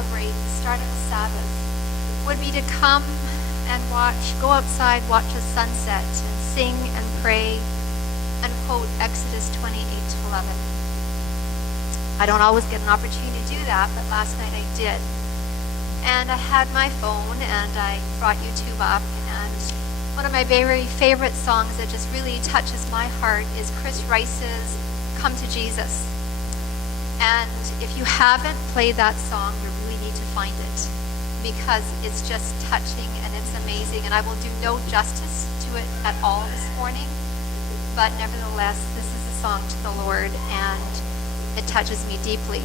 celebrate the start of the Sabbath would be to come and go outside, watch the sunset, and sing and pray and quote Exodus 28:11. I don't always get an opportunity to do that, but last night I did. And I had my phone and I brought YouTube up, and one of my very favorite songs that just really touches my heart is Chris Rice's Come to Jesus. And if you haven't played that song, you really need to find it, because it's just touching and it's amazing, and I will do no justice to it at all this morning, but nevertheless, this is a song to the Lord, and it touches me deeply.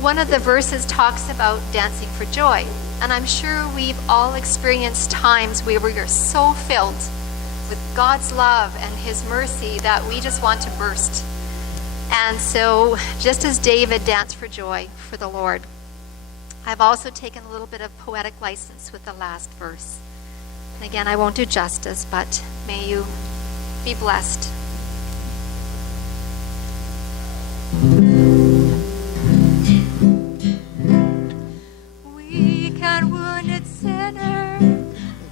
One of the verses talks about dancing for joy, and I'm sure we've all experienced times where we are so filled with God's love and His mercy that we just want to burst. And so, just as David danced for joy for the Lord, I've also taken a little bit of poetic license with the last verse. And again, I won't do justice, but may you be blessed. Weak and wounded sinner,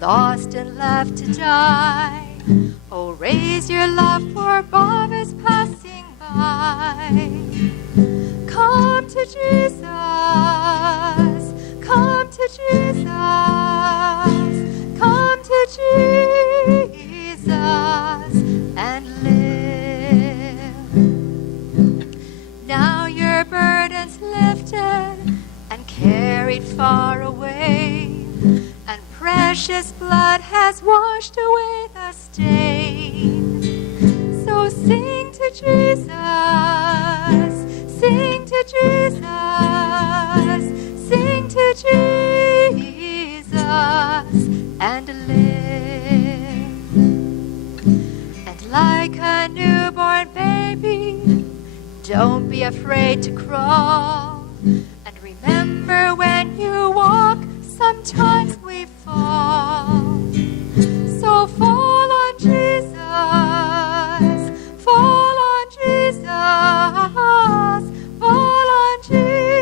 lost and left to die, oh, raise your love for Bob is passing by. Come to Jesus, come to Jesus, come to Jesus and live. Now your burden's lifted and carried far away, and precious blood has washed away the stain. So sing to Jesus, sing to Jesus, sing to Jesus and live. And like a newborn baby, don't be afraid to crawl. And remember, when you walk, sometimes we fall. So fall on Jesus, fall on Jesus, fall on Jesus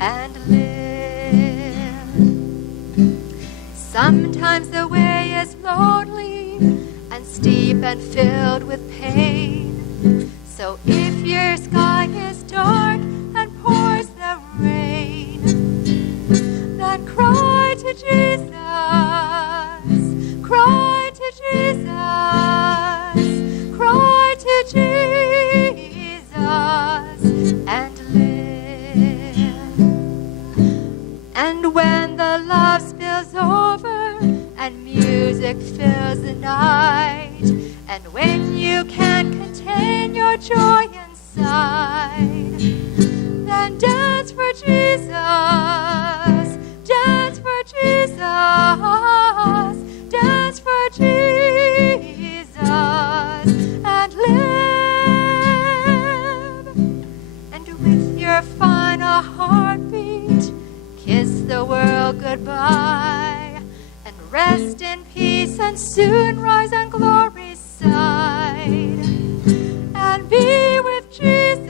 and live. Sometimes the way is lonely and steep and filled with pain. So if your sky is dark and pours the rain, then cry to Jesus, cry to Jesus, cry to Jesus and live. And when the love spills over and music fills the night, and when you can't contain your joy inside, then dance for Jesus, dance for Jesus, dance for Jesus and live. And with your final heartbeat, kiss the world goodbye, and rest in peace and soon rise on glory's side. And be with Jesus,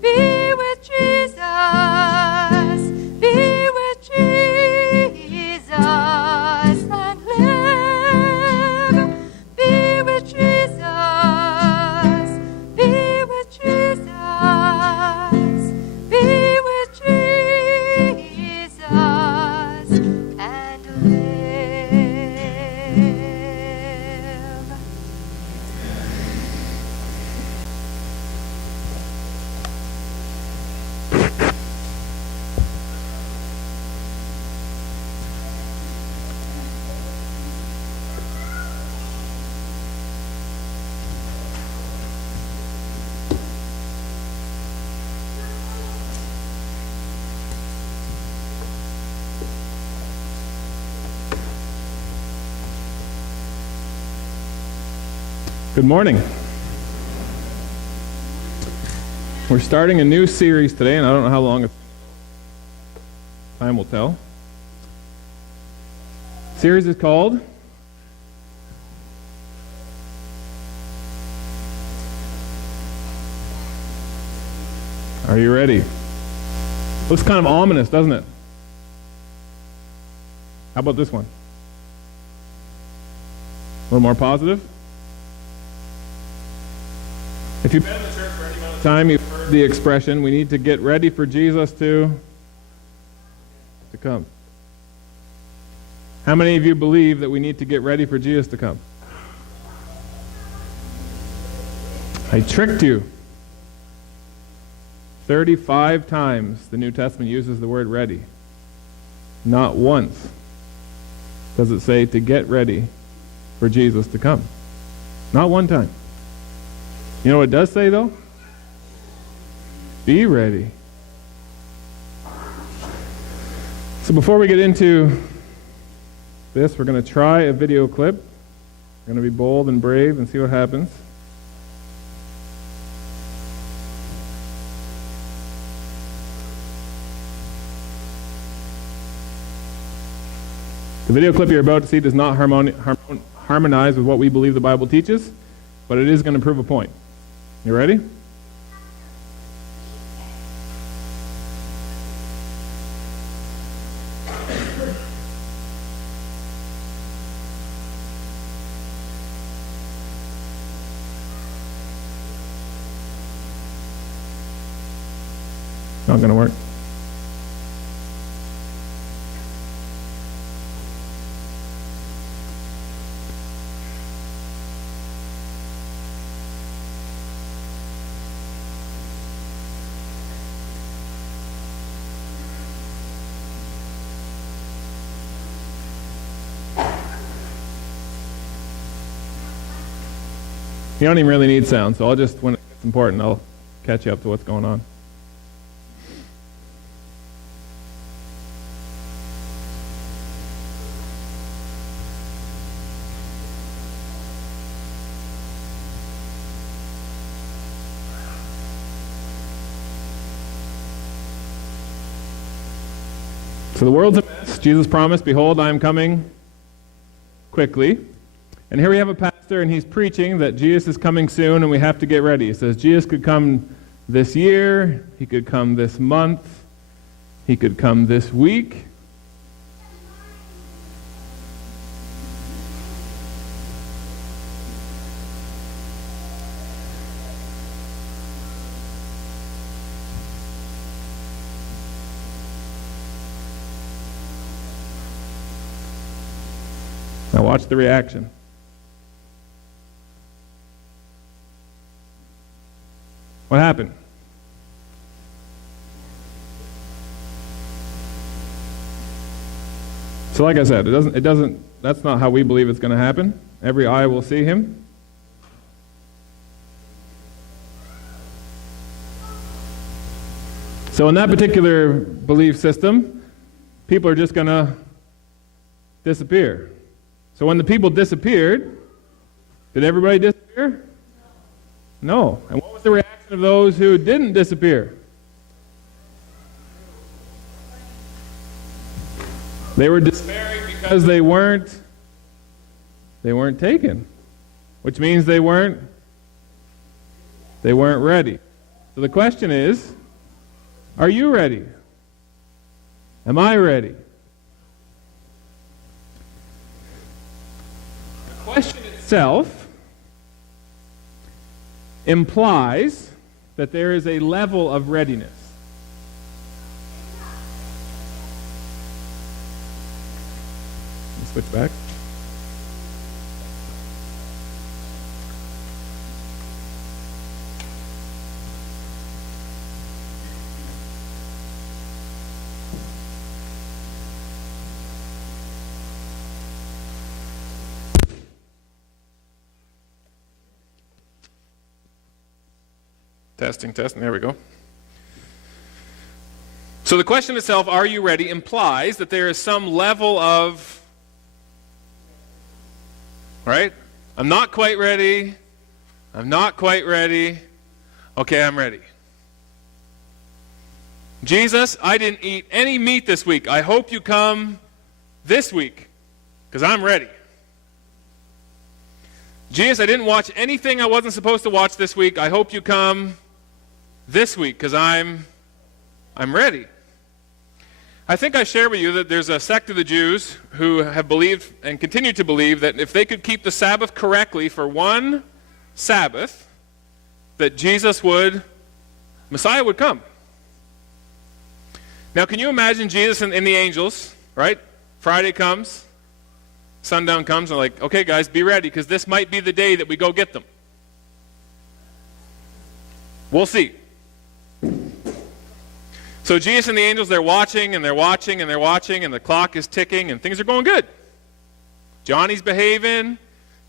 be with Jesus, be with Jesus and live. Be with Jesus, be with Jesus, be with Jesus and live. Good morning. We're starting a new series today, and I don't know how long time will tell. The series is called Are you ready? Looks kind of ominous, doesn't it? How about this one? A little more positive? If you've been in the church for any amount of time, you've heard the expression, we need to get ready for Jesus to come. How many of you believe that we need to get ready for Jesus to come? I tricked you. 35 times the New Testament uses the word ready. Not once does it say to get ready for Jesus to come. Not one time. You know what it does say, though? Be ready. So before we get into this, we're going to try a video clip. We're going to be bold and brave and see what happens. The video clip you're about to see does not harmonize with what we believe the Bible teaches, but it is going to prove a point. You ready? Not going to work. You don't even really need sound, so I'll just, when it's important, I'll catch you up to what's going on. So the world's a mess. Jesus promised, behold, I am coming quickly. And here we have a pastor, and he's preaching that Jesus is coming soon, and we have to get ready. He says Jesus could come this year, he could come this month, he could come this week. Now watch the reaction. What happened? So like I said, that's not how we believe it's going to happen. Every eye will see him. So in that particular belief system, people are just going to disappear. So when the people disappeared, did everybody disappear? No. And what was the reaction of those who didn't disappear? They were despairing because they weren't taken, which means they weren't ready. So the question is, are you ready? Am I ready? The question itself implies that there is a level of readiness. Switch back. Testing, there we go. So the question itself, are you ready, implies that there is some level of, right? I'm not quite ready. I'm not quite ready. Okay, I'm ready. Jesus, I didn't eat any meat this week. I hope you come this week, because I'm ready. Jesus, I didn't watch anything I wasn't supposed to watch this week. I hope you come this week because I'm ready. I think I shared with you that there's a sect of the Jews who have believed and continue to believe that if they could keep the Sabbath correctly for one Sabbath, that Messiah would come. Now, can you imagine Jesus and the angels, right? Friday comes, sundown comes, and like, okay, guys, be ready, because this might be the day that we go get them. We'll see. So Jesus and the angels, they're watching, and they're watching, and they're watching, and the clock is ticking, and things are going good. Johnny's behaving,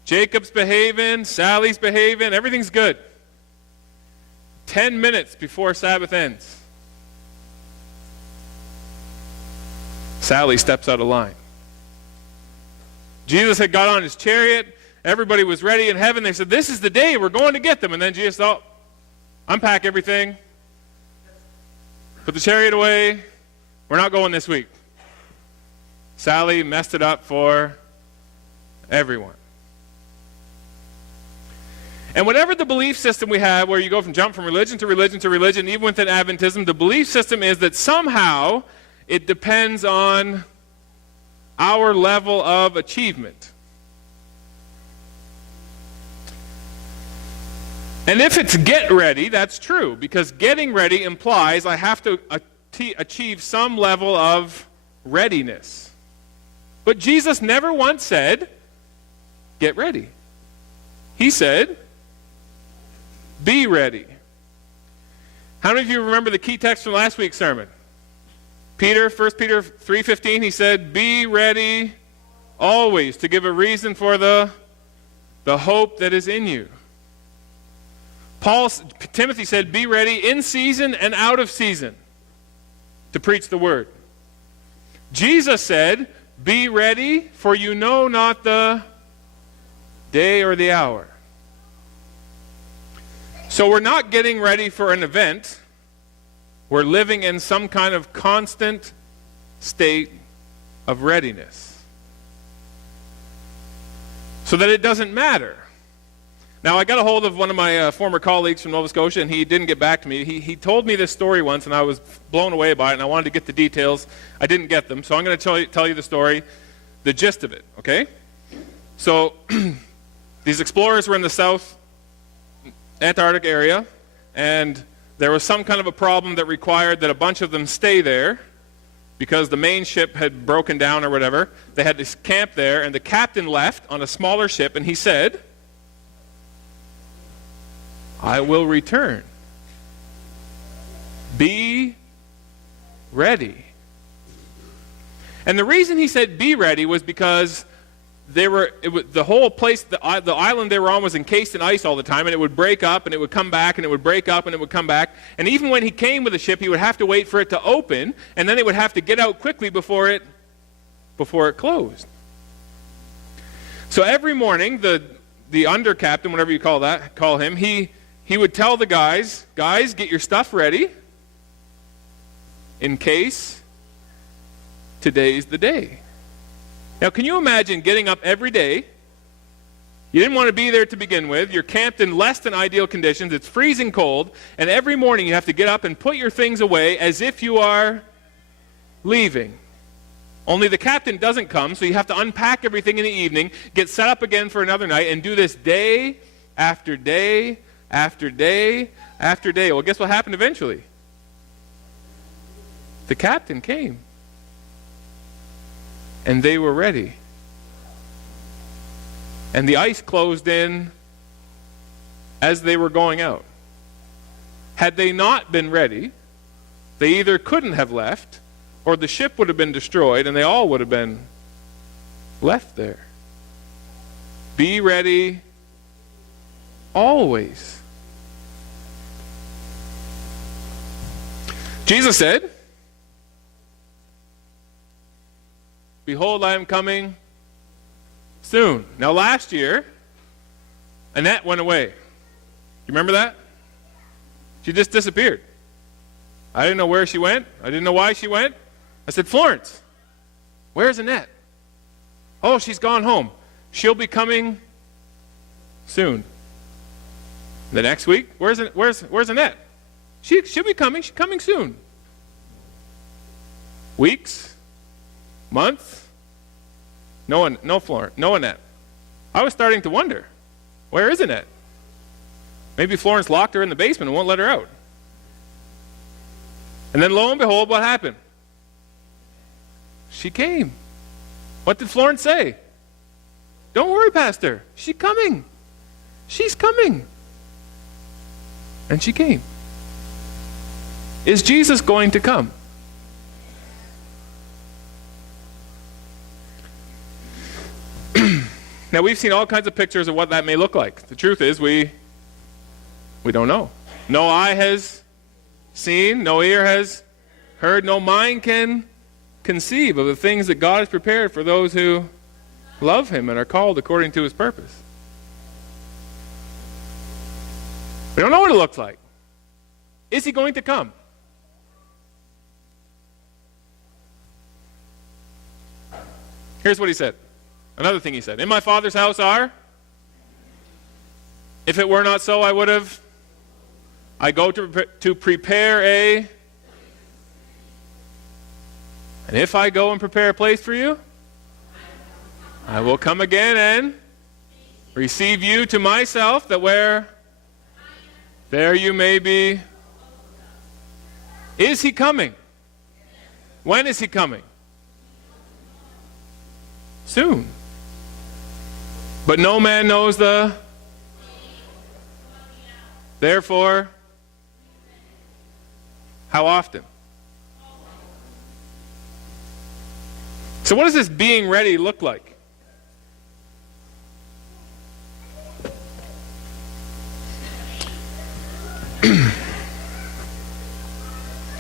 Jacob's behaving, Sally's behaving, everything's good. 10 minutes before Sabbath ends, Sally steps out of line. Jesus had got on his chariot. Everybody was ready in heaven. They said, this is the day. We're going to get them. And then Jesus thought, unpack everything. Put the chariot away. We're not going this week. Sally messed it up for everyone. And whatever the belief system we have, where you go jump from religion to religion to religion, even within Adventism, the belief system is that somehow it depends on our level of achievement. And if it's get ready, that's true, because getting ready implies I have to achieve some level of readiness. But Jesus never once said, get ready. He said, be ready. How many of you remember the key text from last week's sermon? 1 Peter 3:15, he said, be ready always to give a reason for the hope that is in you. Timothy said, be ready in season and out of season to preach the word. Jesus said, be ready, for you know not the day or the hour. So we're not getting ready for an event. We're living in some kind of constant state of readiness, so that it doesn't matter. Now, I got a hold of one of my former colleagues from Nova Scotia, and he didn't get back to me. He told me this story once, and I was blown away by it, and I wanted to get the details. I didn't get them, so I'm going to tell you the story, the gist of it, okay? So, these explorers were in the South Antarctic area, and there was some kind of a problem that required that a bunch of them stay there because the main ship had broken down or whatever. They had to camp there, and the captain left on a smaller ship, and he said, I will return. Be ready. And the reason he said be ready was because the whole place, the island they were on was encased in ice all the time, and it would break up, and it would come back, and it would break up, and it would come back. And even when he came with the ship, he would have to wait for it to open, and then they would have to get out quickly before it closed. So every morning, the under captain, whatever you call him, he would tell the guys, get your stuff ready in case today's the day. Now, can you imagine getting up every day? You didn't want to be there to begin with. You're camped in less than ideal conditions. It's freezing cold. And every morning you have to get up and put your things away as if you are leaving. Only the captain doesn't come, so you have to unpack everything in the evening, get set up again for another night, and do this day after day after day after day. Well, guess what happened eventually? The captain came. And they were ready. And the ice closed in as they were going out. Had they not been ready, they either couldn't have left, or the ship would have been destroyed, and they all would have been left there. Be ready always. Jesus said, behold, I am coming soon. Now, last year, Annette went away. You remember that? She just disappeared. I didn't know where she went. I didn't know why she went. I said, Florence, where's Annette? Oh, she's gone home. She'll be coming soon. The next week, where's Annette? She'll be coming. She's coming soon. Weeks? Months? No Annette. I was starting to wonder, where is Annette? Maybe Florence locked her in the basement and won't let her out. And then lo and behold, what happened? She came. What did Florence say? Don't worry, Pastor. She's coming. She's coming. And she came. Is Jesus going to come? Now, we've seen all kinds of pictures of what that may look like. The truth is, we don't know. No eye has seen, no ear has heard, no mind can conceive of the things that God has prepared for those who love him and are called according to his purpose. We don't know what it looks like. Is he going to come? Here's what he said. Another thing he said. In my Father's house are? If it were not so, I would have. I go to prepare a. And if I go and prepare a place for you, I will come again and receive you to myself, that where there you may be. Is he coming? When is he coming? Soon. But no man knows the. Therefore, how often? So what does this being ready look like?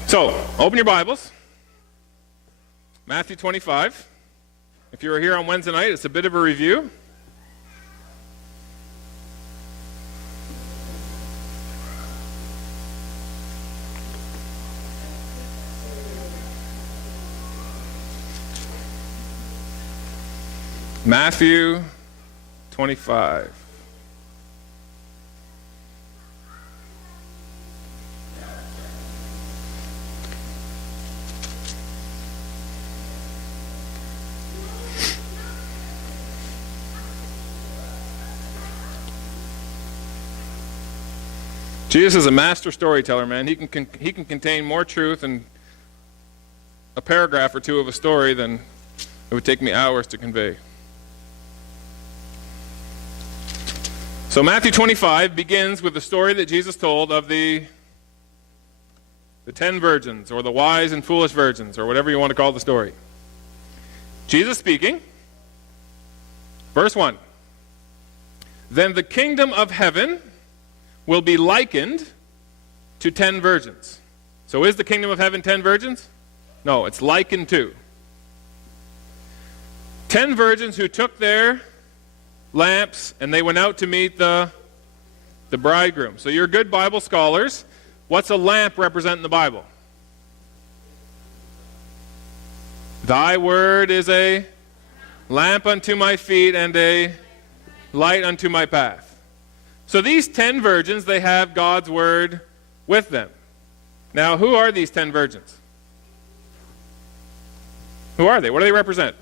So, open your Bibles. Matthew 25. If you were here on Wednesday night, it's a bit of a review. Matthew 25. Jesus is a master storyteller, man. He can contain more truth in a paragraph or two of a story than it would take me hours to convey. So Matthew 25 begins with the story that Jesus told of the 10 virgins, or the wise and foolish virgins, or whatever you want to call the story. Jesus speaking, verse 1. Then the kingdom of heaven will be likened to 10 virgins. So is the kingdom of heaven 10 virgins? No, it's likened to 10 virgins who took their lamps and they went out to meet the bridegroom. So you're good Bible scholars. What's a lamp represent in the Bible? Thy word is a lamp unto my feet and a light unto my path. So these 10 virgins, they have God's word with them. Now, who are these 10 virgins? Who are they? What do they represent?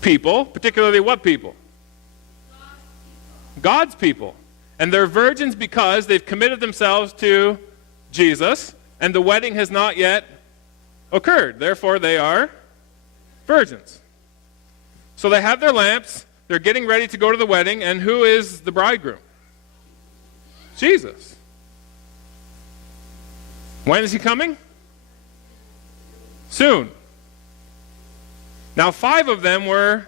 People, particularly what people? God's people. And they're virgins because they've committed themselves to Jesus, and the wedding has not yet occurred. Therefore, they are virgins. So they have their lamps, they're getting ready to go to the wedding, and who is the bridegroom? Jesus. When is he coming? Soon. Now 5 of them were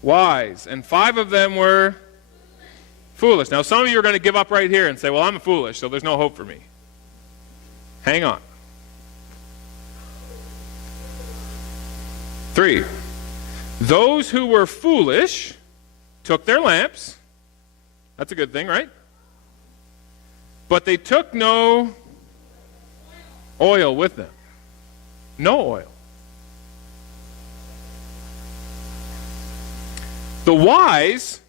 wise, and 5 of them were foolish. Now some of you are going to give up right here and say, well, I'm foolish, so there's no hope for me. Hang on. 3. Those who were foolish took their lamps. That's a good thing, right? But they took no oil with them. No oil. The wise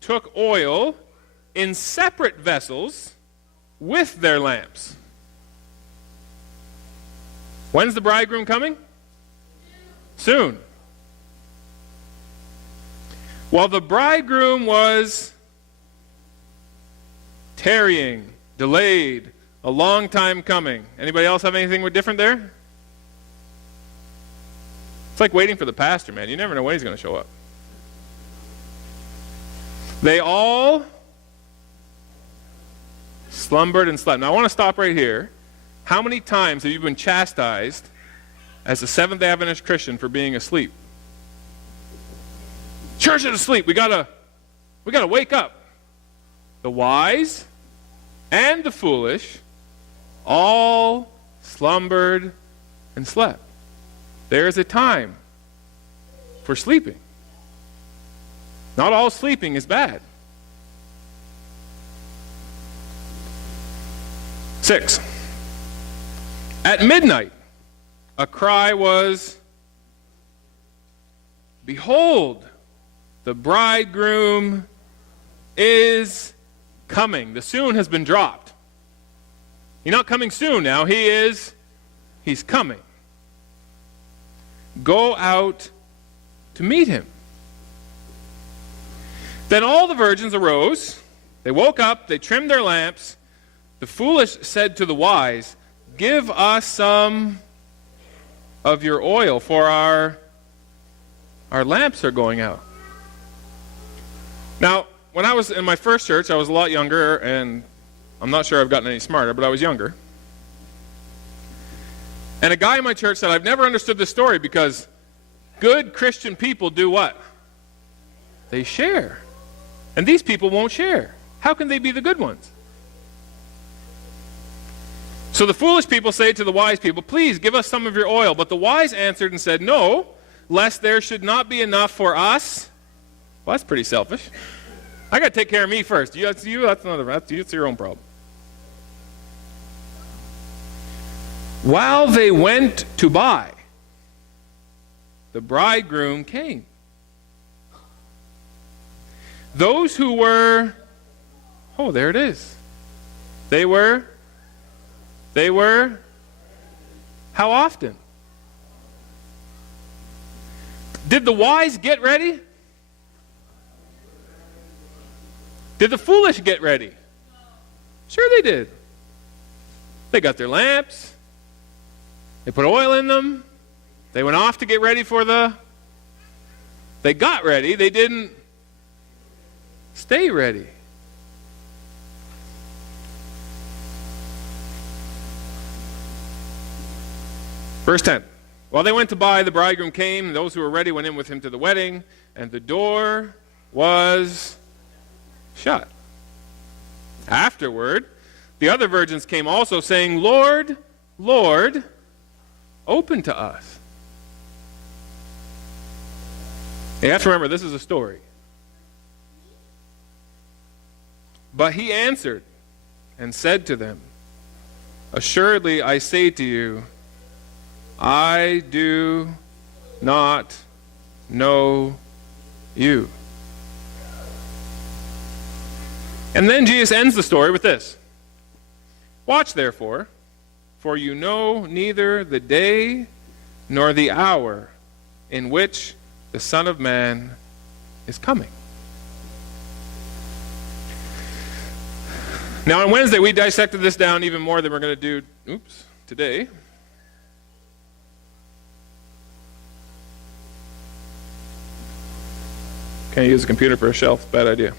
took oil in separate vessels with their lamps. When's the bridegroom coming? Soon. While the bridegroom was tarrying, delayed, a long time coming. Anybody else have anything different there? It's like waiting for the pastor, man. You never know when he's going to show up. They all slumbered and slept. Now I want to stop right here. How many times have you been chastised as a Seventh-day Adventist Christian for being asleep? Church is asleep. We gotta wake up. The wise and the foolish all slumbered and slept. There is a time for sleeping. Not all sleeping is bad. 6. At midnight, a cry was, "Behold, the bridegroom is coming." The soon has been dropped. He's not coming soon now. He's coming. Go out to meet him. Then all the virgins arose. They woke up. They trimmed their lamps. The foolish said to the wise, "Give us some of your oil, for our lamps are going out." Now, when I was in my first church, I was a lot younger, and I'm not sure I've gotten any smarter, but I was younger. And a guy in my church said, "I've never understood this story because good Christian people do what? They share. And these people won't share. How can they be the good ones?" So the foolish people say to the wise people, "Please give us some of your oil." But the wise answered and said, "No, lest there should not be enough for us." Well, that's pretty selfish. I got to take care of me first. That's your own problem. While they went to buy, the bridegroom came. Those who were, there it is. They were, how often? Did the wise get ready? Did the foolish get ready? Sure they did. They got their lamps. They put oil in them. They went off to get ready They got ready. They didn't stay ready. Verse 10. While they went to buy, the bridegroom came, and those who were ready went in with him to the wedding, and the door was shut. Afterward, the other virgins came also, saying, "Lord, Lord, open to us." You have to remember, this is a story. But he answered and said to them, "Assuredly I say to you, I do not know you." And then Jesus ends the story with this. "Watch therefore, for you know neither the day nor the hour in which the Son of Man is coming." Now on Wednesday we dissected this down even more than we're going to do today. Can't use a computer for a shelf. Bad idea.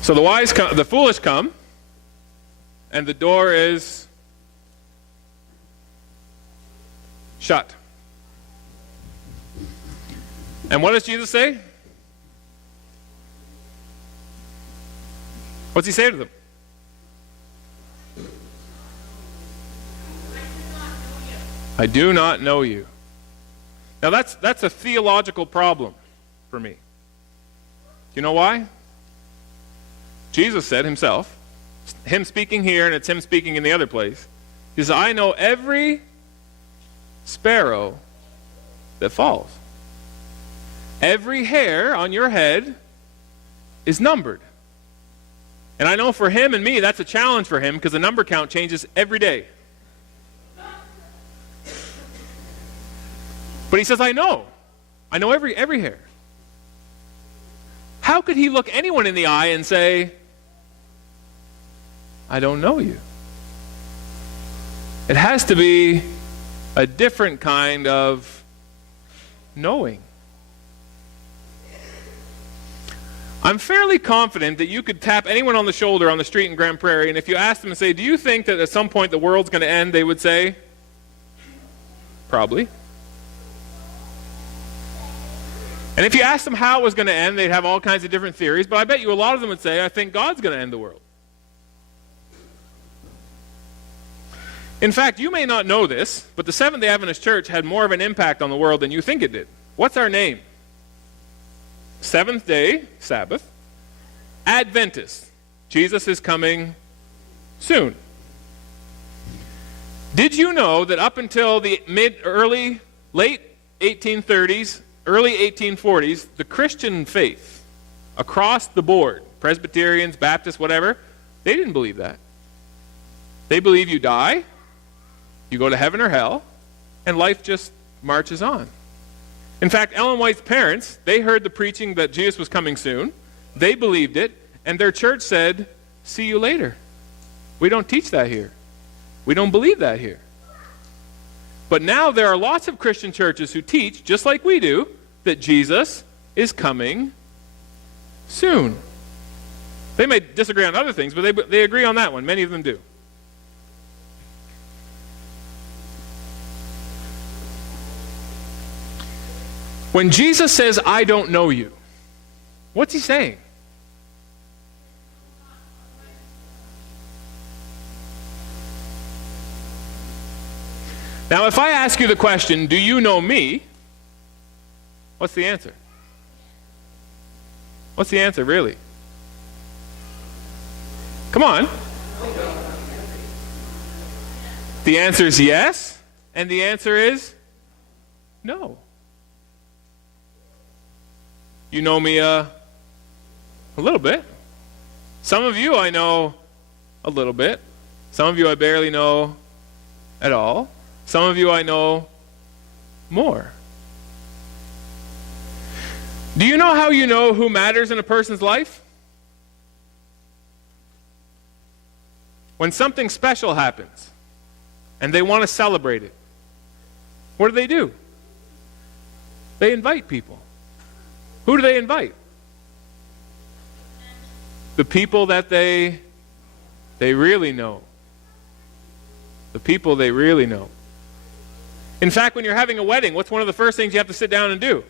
So the foolish come, and the door is shut. And what does Jesus say? What's he say to them? I do not know you. Now that's a theological problem for me. You know why? Jesus said himself, him speaking here, and it's him speaking in the other place, he says, "I know every sparrow that falls. Every hair on your head is numbered. And I know for him and me, that's a challenge for him because the number count changes every day. But he says, I know every hair. How could he look anyone in the eye and say, I don't know you? It has to be a different kind of knowing. I'm fairly confident that you could tap anyone on the shoulder on the street in Grand Prairie, and if you asked them and say, do you think that at some point the world's going to end, they would say, probably. And if you asked them how it was going to end, they'd have all kinds of different theories, but I bet you a lot of them would say, I think God's going to end the world. In fact, you may not know this, but the Seventh-day Adventist Church had more of an impact on the world than you think it did. What's our name? Seventh day, Sabbath. Adventist. Jesus is coming soon. Did you know that up until the late 1830s, early 1840s, the Christian faith across the board, Presbyterians, Baptists, whatever, they didn't believe that. They believe you die, you go to heaven or hell, and life just marches on. In fact, Ellen White's parents, they heard the preaching that Jesus was coming soon. They believed it, and their church said, see you later. We don't teach that here. We don't believe that here. But now there are lots of Christian churches who teach, just like we do, that Jesus is coming soon. They may disagree on other things, but they agree on that one. Many of them do. When Jesus says, I don't know you, what's he saying? Now, if I ask you the question, do you know me? What's the answer? What's the answer, really? Come on. The answer is yes, and the answer is no. You know me a little bit. Some of you I know a little bit. Some of you I barely know at all. Some of you I know more. Do you know how you know who matters in a person's life? When something special happens and they want to celebrate it, what do? They invite people. Who do they invite? The people that they really know. The people they really know. In fact, when you're having a wedding, what's one of the first things you have to sit down and do?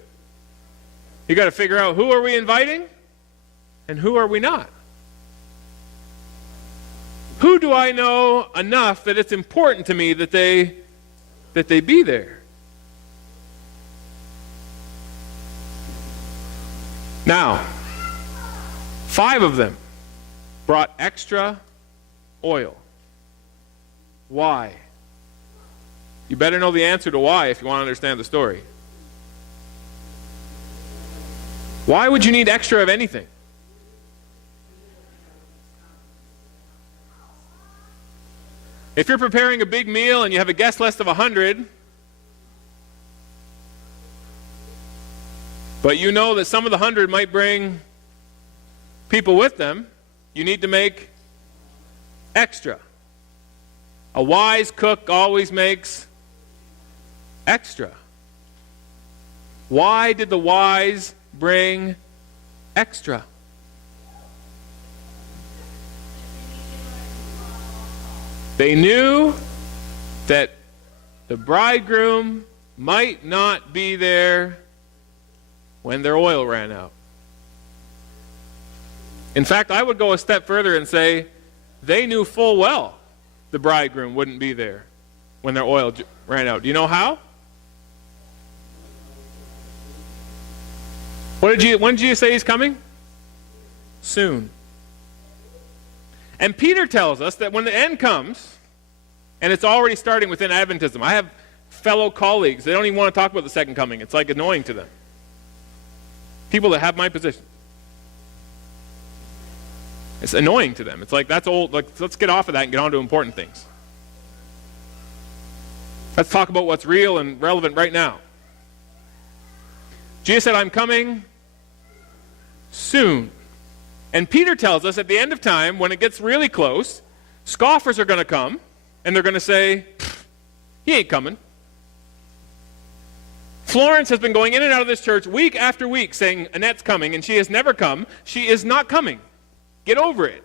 You got to figure out, who are we inviting and who are we not? Who do I know enough that it's important to me that they be there? Now, 5 of them brought extra oil. Why? You better know the answer to why if you want to understand the story. Why would you need extra of anything? If you're preparing a big meal and you have a guest list of 100, but you know that some of the 100 might bring people with them, you need to make extra. A wise cook always makes extra. Why did the wise bring extra? They knew that the bridegroom might not be there when their oil ran out. In fact, I would go a step further and say they knew full well the bridegroom wouldn't be there when their oil ran out. Do you know how? When did you say he's coming? Soon. And Peter tells us that when the end comes, and it's already starting within Adventism. I have fellow colleagues, they don't even want to talk about the second coming. It's like annoying to them. People that have my position. It's annoying to them. It's like, that's old. Like, let's get off of that and get on to important things. Let's talk about what's real and relevant right now. Jesus said, I'm coming soon. And Peter tells us at the end of time, when it gets really close, scoffers are going to come, and they're going to say, he ain't coming. Florence has been going in and out of this church week after week saying, Annette's coming, and she has never come. She is not coming. Get over it.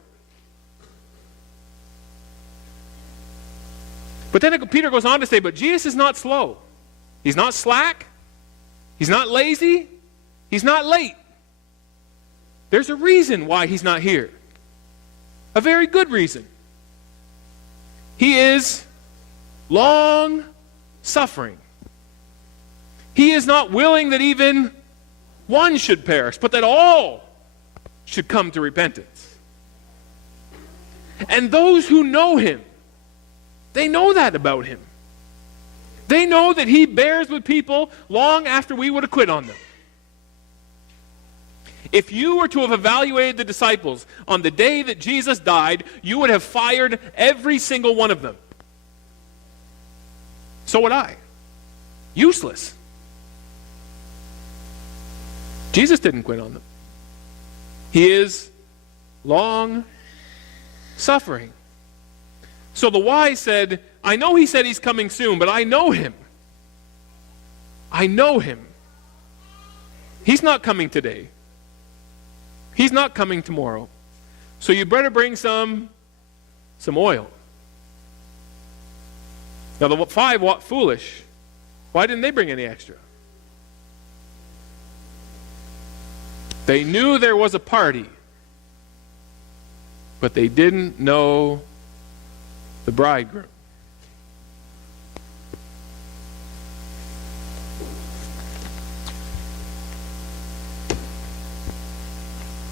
But then Peter goes on to say, but Jesus is not slow. He's not slack. He's not lazy. He's not late. There's a reason why he's not here. A very good reason. He is long suffering. He is not willing that even one should perish, but that all should come to repentance. And those who know him, they know that about him. They know that he bears with people long after we would have quit on them. If you were to have evaluated the disciples on the day that Jesus died, you would have fired every single one of them. So would I. Useless. Jesus didn't quit on them. He is long suffering. So the wise said, I know he said he's coming soon, but I know him. I know him. He's not coming today. He's not coming tomorrow. So you better bring some oil. Now the 5 foolish. Why didn't they bring any extra? They knew there was a party, but they didn't know the bridegroom.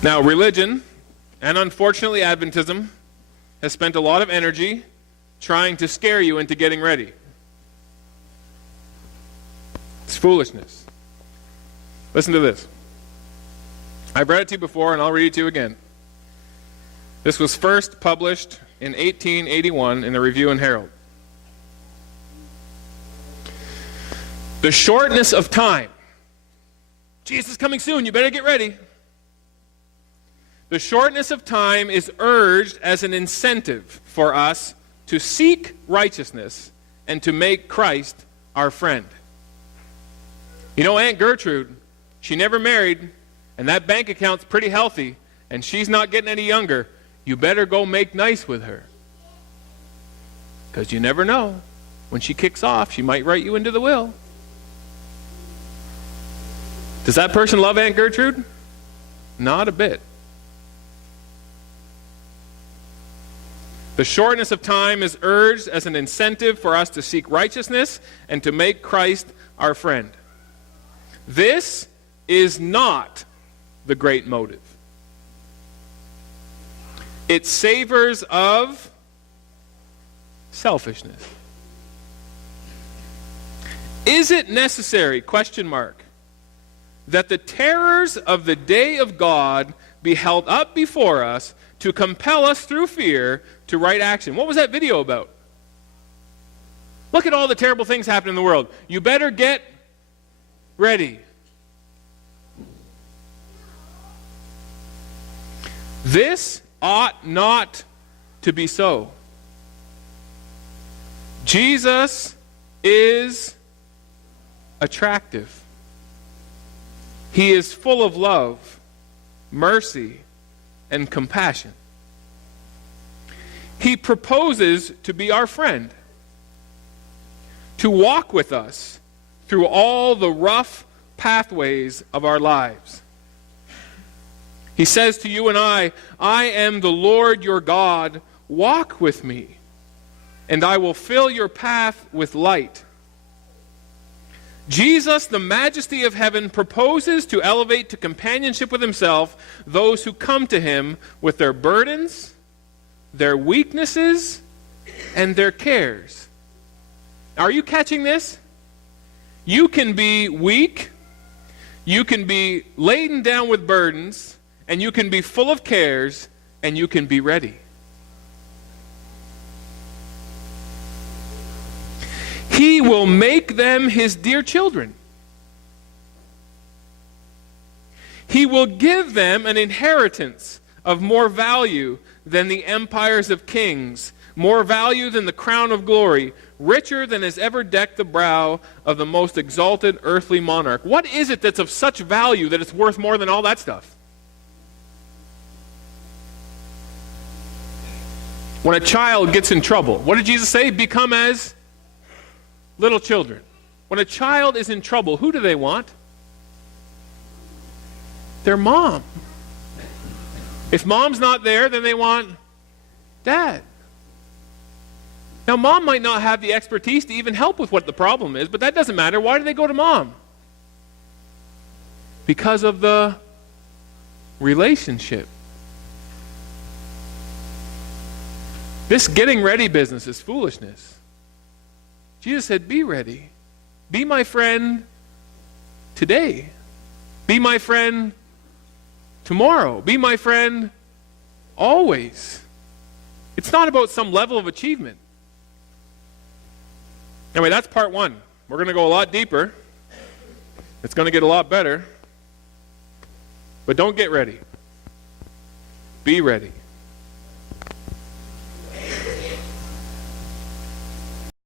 Now, religion, and unfortunately Adventism, has spent a lot of energy trying to scare you into getting ready. It's foolishness. Listen to this. I've read it to you before, and I'll read it to you again. This was first published in 1881 in the Review and Herald. The shortness of time. Jesus is coming soon, you better get ready. The shortness of time is urged as an incentive for us to seek righteousness and to make Christ our friend. You know, Aunt Gertrude, she never married, and that bank account's pretty healthy, and she's not getting any younger. You better go make nice with her. Because you never know. When she kicks off, she might write you into the will. Does that person love Aunt Gertrude? Not a bit. The shortness of time is urged as an incentive for us to seek righteousness and to make Christ our friend. This is not the great motive. It savors of selfishness. Is it necessary, question mark, that the terrors of the day of God be held up before us to compel us through fear to right action? What was that video about? Look at all the terrible things happening in the world. You better get ready. This ought not to be so. Jesus is attractive. He is full of love, mercy, and compassion. He proposes to be our friend, to walk with us through all the rough pathways of our lives. He says to you and I am the Lord your God, walk with me, and I will fill your path with light. Jesus, the majesty of heaven, proposes to elevate to companionship with himself those who come to him with their burdens, their weaknesses, and their cares. Are you catching this? You can be weak, you can be laden down with burdens, and you can be full of cares, and you can be ready. He will make them his dear children. He will give them an inheritance of more value than the empires of kings, more value than the crown of glory, richer than has ever decked the brow of the most exalted earthly monarch. What is it that's of such value that it's worth more than all that stuff? When a child gets in trouble, what did Jesus say? Become as little children. When a child is in trouble, who do they want? Their mom. If mom's not there, then they want dad. Now, mom might not have the expertise to even help with what the problem is, but that doesn't matter. Why do they go to mom? Because of the relationship. This getting ready business is foolishness. Jesus said, be ready. Be my friend today. Be my friend tomorrow. Be my friend always. It's not about some level of achievement. Anyway, that's part one. We're going to go a lot deeper. It's going to get a lot better. But don't get ready. Be ready.